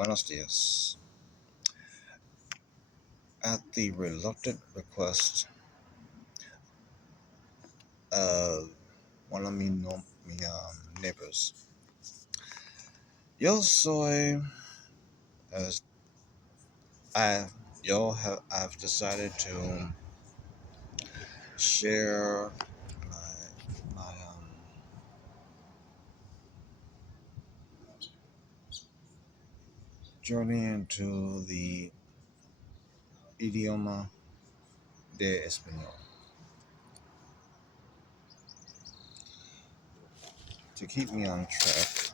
Buenos dias. At the reluctant request of one of my neighbors, yo soy, as I, I've decided to share my journey into the idioma de español. To keep me on track,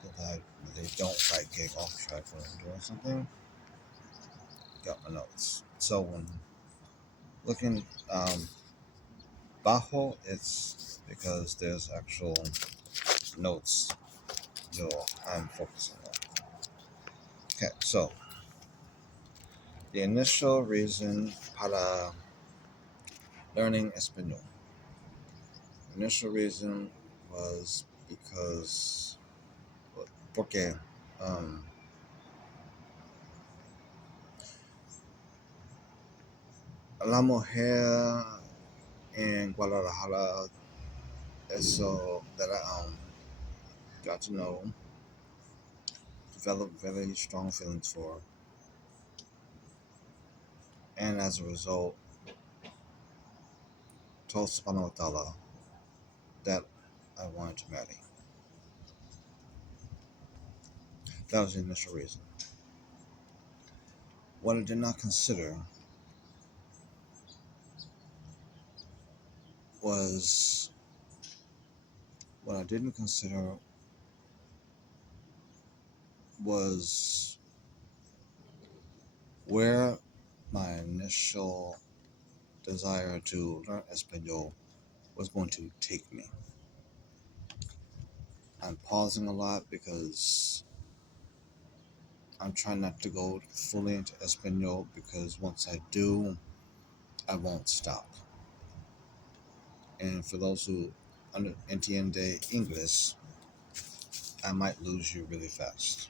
because I really don't like getting off track when I'm doing something, got my notes. So when looking bajo, it's because there's actual notes I'm focusing on. Okay, so the initial reason para learning español. The initial reason was because, porque la mujer in Guadalajara, eso that I got to know, developed very strong feelings for, and as a result, told Subhanahu wa Ta'ala that I wanted to marry. That was the initial reason. What I did not consider was what I didn't consider was where my initial desire to learn Espanol was going to take me. I'm pausing a lot because I'm trying not to go fully into Espanol, because once I do, I won't stop. And for those who entiende English, I might lose you really fast.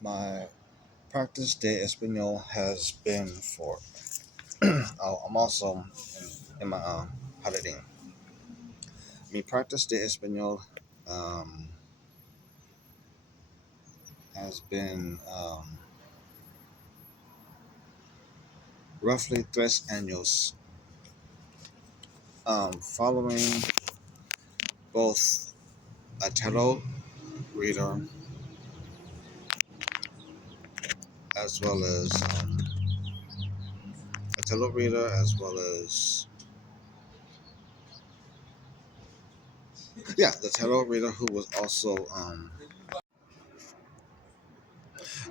My practice de Espanol has been for. I'm also in my holiday. Mi practice de Espanol has been roughly 3 años, following both a tarot reader as well as a tarot reader as well as the tarot reader who was also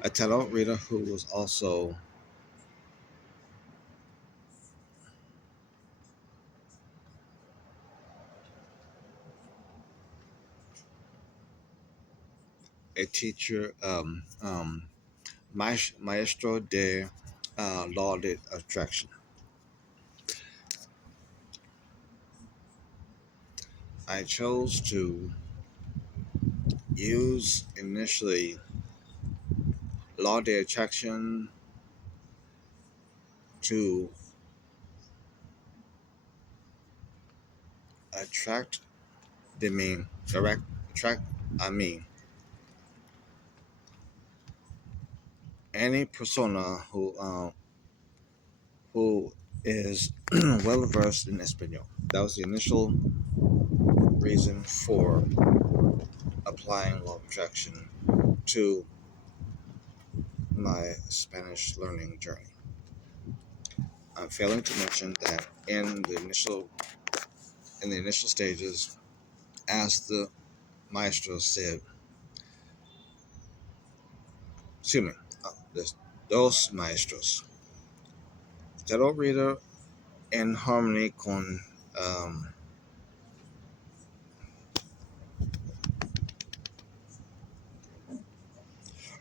a tarot reader who was also a teacher, maestro de law of attraction. I chose to use initially law of attraction to attract attract any persona who is well versed in Espanol. That was the initial reason for applying law of attraction to my Spanish learning journey. I'm failing to mention that in the initial stages, as the maestro said, excuse me, there's dos maestros, tarot reader in harmony con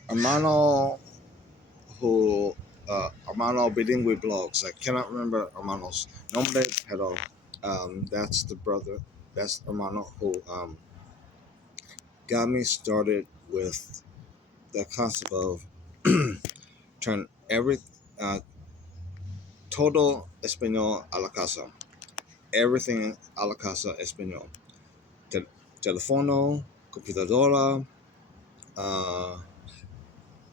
hermano who hermano bilingüe blogs. I cannot remember hermano's nombre, pero that's the brother best hermano who got me started with the concept of turn every uh, todo español a la casa. Everything a la casa español. Tel- Teléfono, computadora, uh,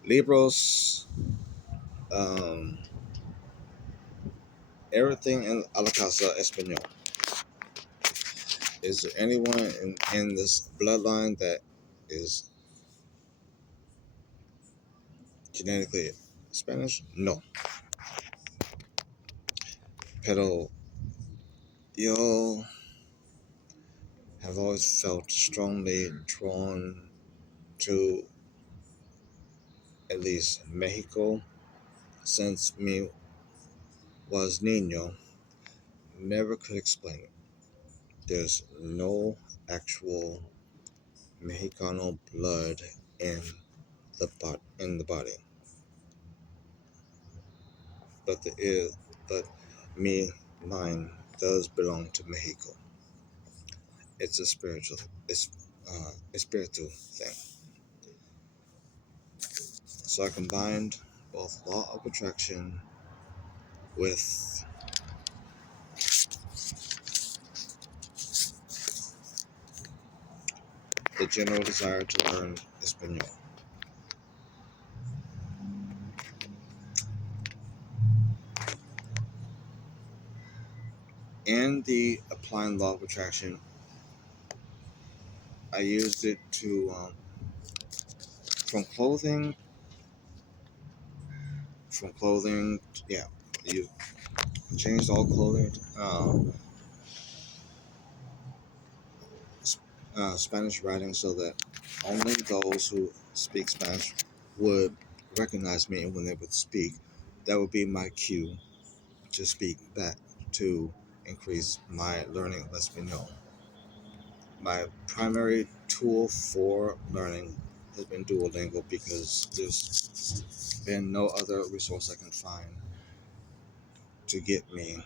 libros, um, everything in a la casa español. Is there anyone in this bloodline that is genetically Spanish? No. Pero yo have always felt strongly drawn to at least Mexico since me was niño. Never could explain it. There's no actual Mexicano blood in the body, but there is, but me, mine does belong to Mexico. It's a spiritual thing. So I combined both law of attraction with the general desire to learn Espanol. In the applying law of attraction, I used it to from clothing, from clothing. Yeah, you changed all clothing. Spanish writing so that only those who speak Spanish would recognize me, and when they would speak, that would be my cue to speak back to increase my learning of Espanol. My primary tool for learning has been Duolingo because there's been no other resource I can find to get me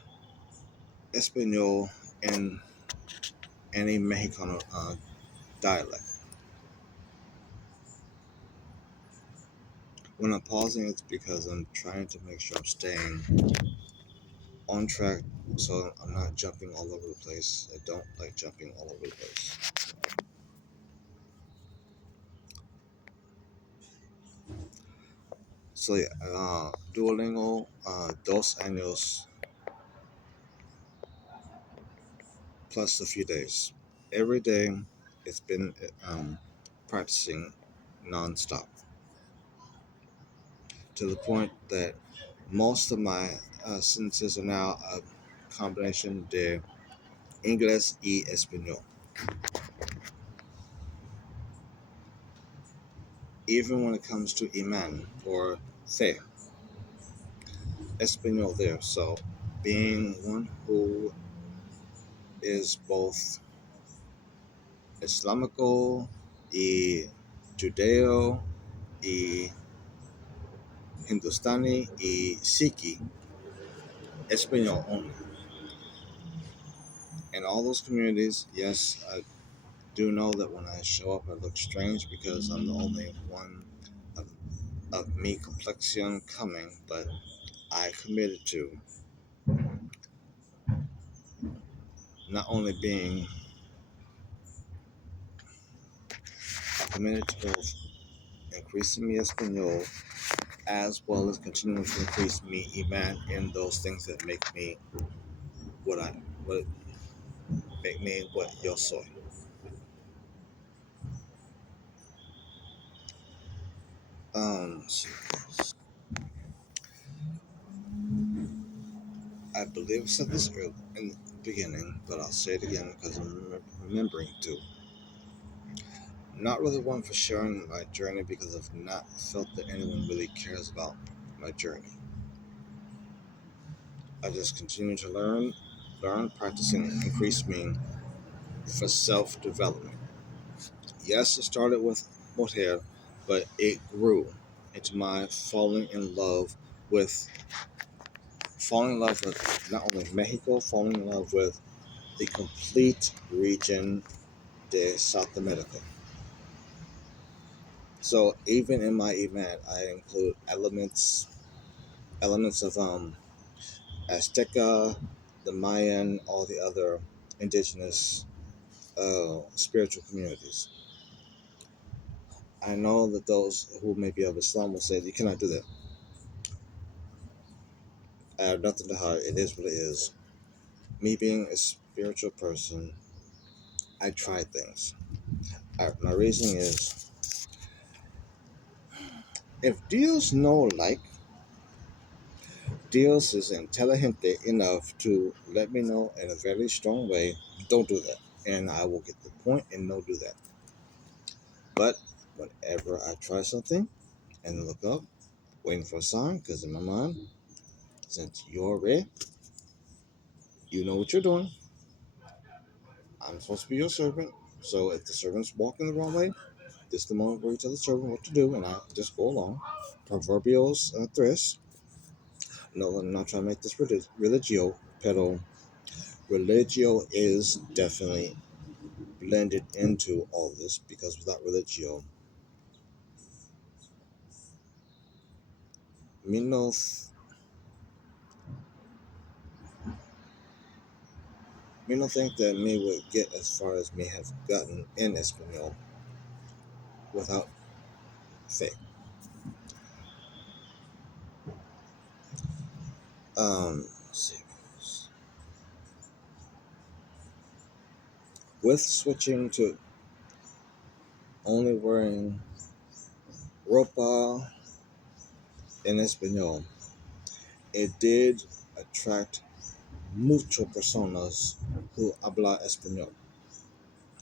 Espanol in any Mexicano dialect. When I'm pausing, it's because I'm trying to make sure I'm staying on track so I'm not jumping all over the place. I don't like jumping all over the place. So yeah, Duolingo, 2 años plus a few days. Every day, it's been practicing nonstop to the point that most of my sentences are now a combination de inglés y español. Even when it comes to iman or fe, español there. So being one who is both Islamico y Judeo y Hindustani y Sikhi, español only. In all those communities, yes, I do know that when I show up, I look strange because I'm the only one of, of me complexion coming, but I committed to not only being committed to both increasing me Espanol as well as continuing to increase me Iman in those things that make me what I what make me what yo soy. So I believe I said this earlier in the beginning, but I'll say it again because I'm remembering to. Not really one for sharing my journey because I've not felt that anyone really cares about my journey. I just continue to learn, practice, and increase me for self-development. Yes, it started with Motel, but it grew into my with falling in love with not only Mexico, falling in love with the complete region de South America. So even in my event, I include elements of Azteca, the Mayan, all the other indigenous spiritual communities. I know that those who may be of Islam will say you cannot do that. I have nothing to hide. It is what it is. Me being a spiritual person, I try things. My reasoning is if Dios no like, Dios is intelligente enough to let me know in a very strong way, don't do that. And I will get the point and no do that. But whenever I try something and look up, waiting for a sign, because in my mind, since you're red, you know what you're doing. I'm supposed to be your servant. So if the servant's walking the wrong way, this is the moment where you tell the servant what to do, and I just go along. Proverbial thriss. No, I'm not trying to make this religio, pero religio is definitely blended into all this because without religio, me no, me no think that me would get as far as me have gotten in Espanol without faith. Let's see. With switching to only wearing ropa en español, it did attract mucho personas who habla español.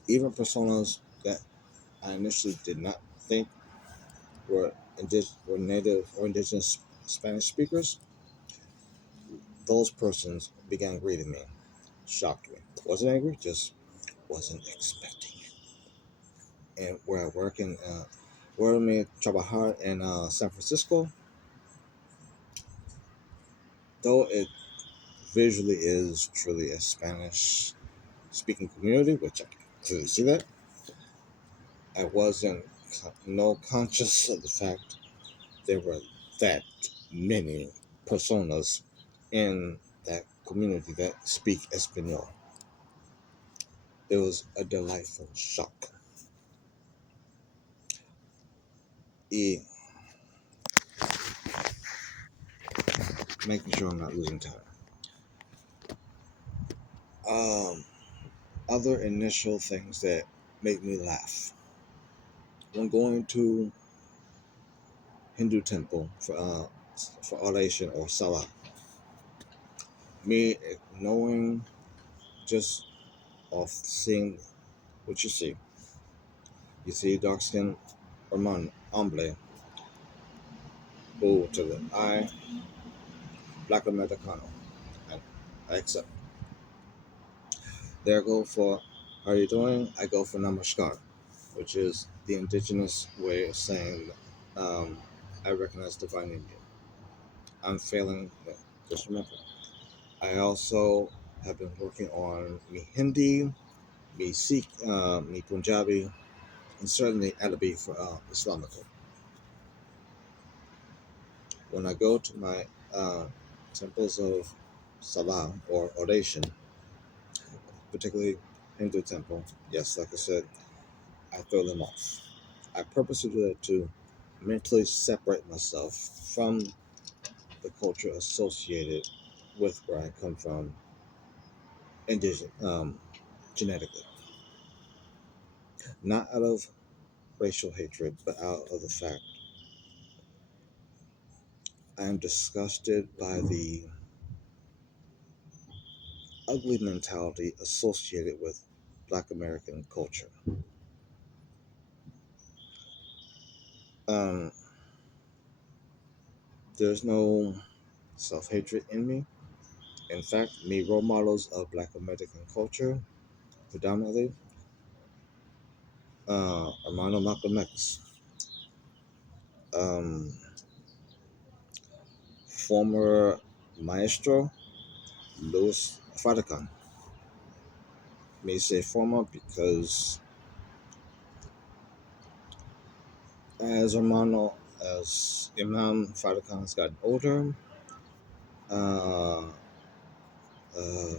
Even personas that I initially did not think were native or indigenous Spanish speakers. Those persons began greeting me, shocked me. Wasn't angry, just wasn't expecting it. And where I work in, where me trabajar in San Francisco, though it visually is truly a Spanish speaking community, which I can clearly see that, I wasn't no conscious of the fact there were that many personas in that community that speak Espanol. It was a delightful shock. E, making sure I'm not losing time. Um, Other initial things that make me laugh. When going to Hindu temple for oration or salah, me knowing just off seeing what you see dark skin Herman hombre who to the eye black Americano, and I accept. There I go for how are you doing? I go for namaskar, which is the indigenous way of saying um, I recognize divine in you. I'm failing. Just remember, I also have been working on me Hindi, me Sikh, me Punjabi, and certainly Arabic for Islamic. When I go to my temples of Salah or oration, particularly Hindu temple, yes, like I said, I throw them off. I purposely do that to mentally separate myself from the culture associated with where I come from, indigenous, genetically. Not out of racial hatred, but out of the fact I am disgusted by the ugly mentality associated with Black American culture. Um, there's no self-hatred in me. In fact, me role models of Black American culture, predominantly, Hermano Malcolm X, um, former Maestro Louis Farrakhan, May say former because as Romano, as Imam Farrakhan has gotten older, uh, uh,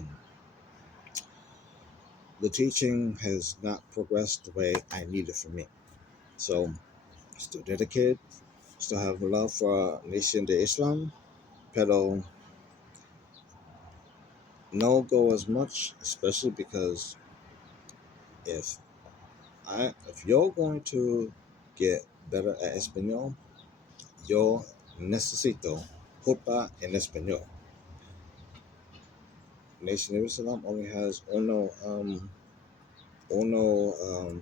the teaching has not progressed the way I need it for me. So, still dedicated, still have love for Nation de Islam, pero no go as much, especially because if if you're going to get better at Espanol, yo necesito jupa en Espanol. Nation of Islam only has uno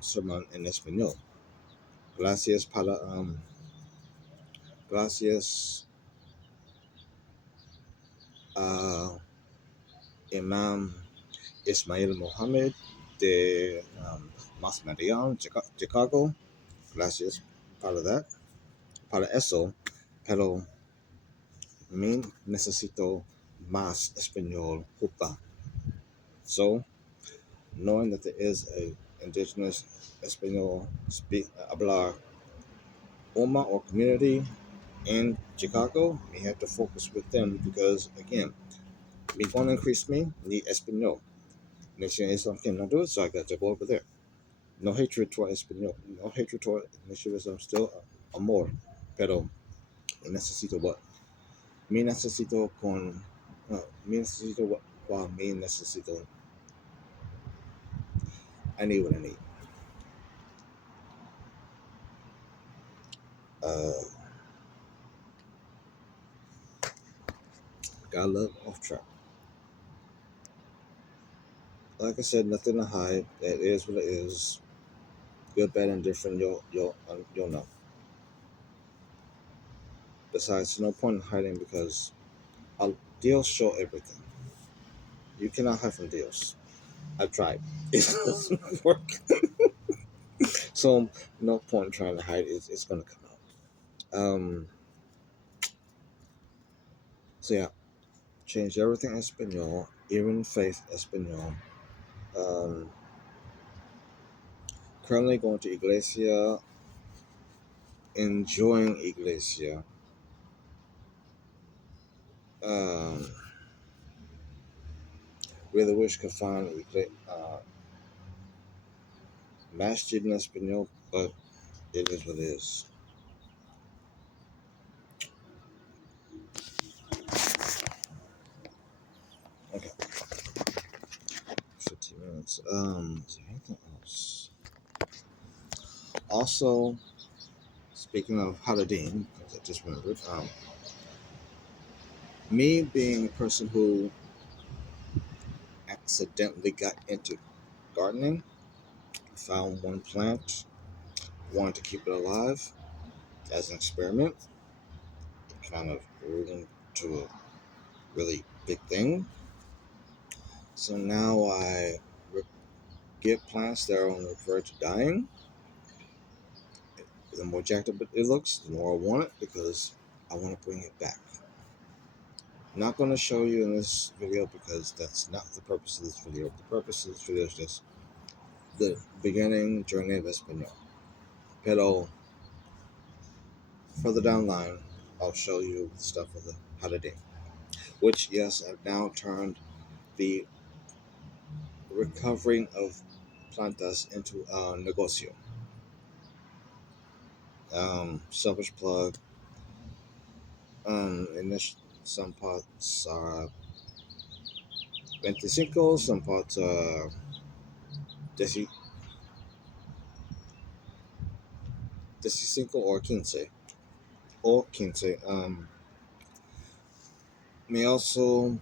sermon en Espanol. Gracias para gracias a Imam Ismail Mohammed de Masmerian, Chicago. Gracias para that. Para eso, pero me necesito más español jupa. So, knowing that there is a indigenous Espanol hablar Oma or community in Chicago, we have to focus with them because again, me going to increase me need Espanol. Nation Islam cannot do it, so I got to go over there. No hatred toward Espanol, no hatred toward Nation Islam, still amor, pero necesito what? Me necesito con, me necesito what me necesito. I need what I need. Uh, got love off track. Like I said, nothing to hide. It is what it is. Good, bad, and different. You'll know. Besides, no point in hiding because deals show everything. You cannot hide from deals. I've tried. It doesn't work. So no point in trying to hide. It's gonna come out. So yeah, change everything Espanol, even faith Espanol. Um, currently going to Iglesia, enjoying Iglesia. Um, really wish could find Masjid in Espanol, but it is what it is. Okay, 15 minutes. Is there anything else? Also, speaking of Haladim, because I just remembered, me being a person who accidentally got into gardening, found one plant, wanted to keep it alive as an experiment, kind of grew into a really big thing. So now I get plants that are on the verge of dying. The more jacked up it looks, the more I want it because I want to bring it back. Not going to show you in this video because that's not the purpose of this video. The purpose of this video is just the beginning journey of Espanol. Pero further down the line, I'll show you the stuff of the holiday. Which, yes, I've now turned the recovering of plantas into a negocio. Selfish plug. In this, some parts are 25, some parts are 10, 15 or 15. Or 15. Me also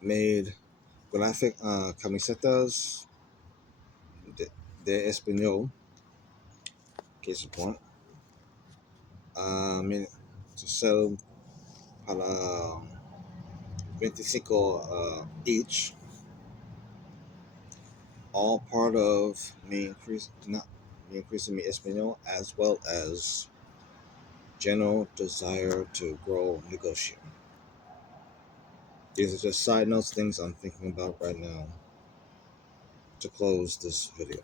made graphic camisetas de español, case in point. Me, to sell para 25 each. All part of not me increasing me español as well as general desire to grow negotiate. These are just side notes, things I'm thinking about right now to close this video.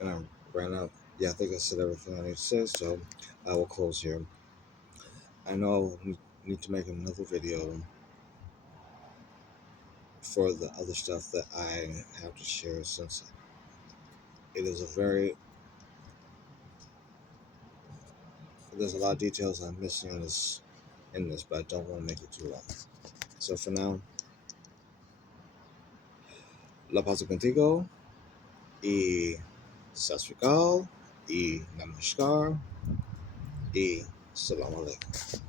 And I ran out. Yeah, I think I said everything I need to say, so I will close here. I know I need to make another video for the other stuff that I have to share, since it is a very, there's a lot of details I'm missing in this, but I don't want to make it too long. So for now, la paso contigo, y sat sri akal, y namaskar, y salam alaikum.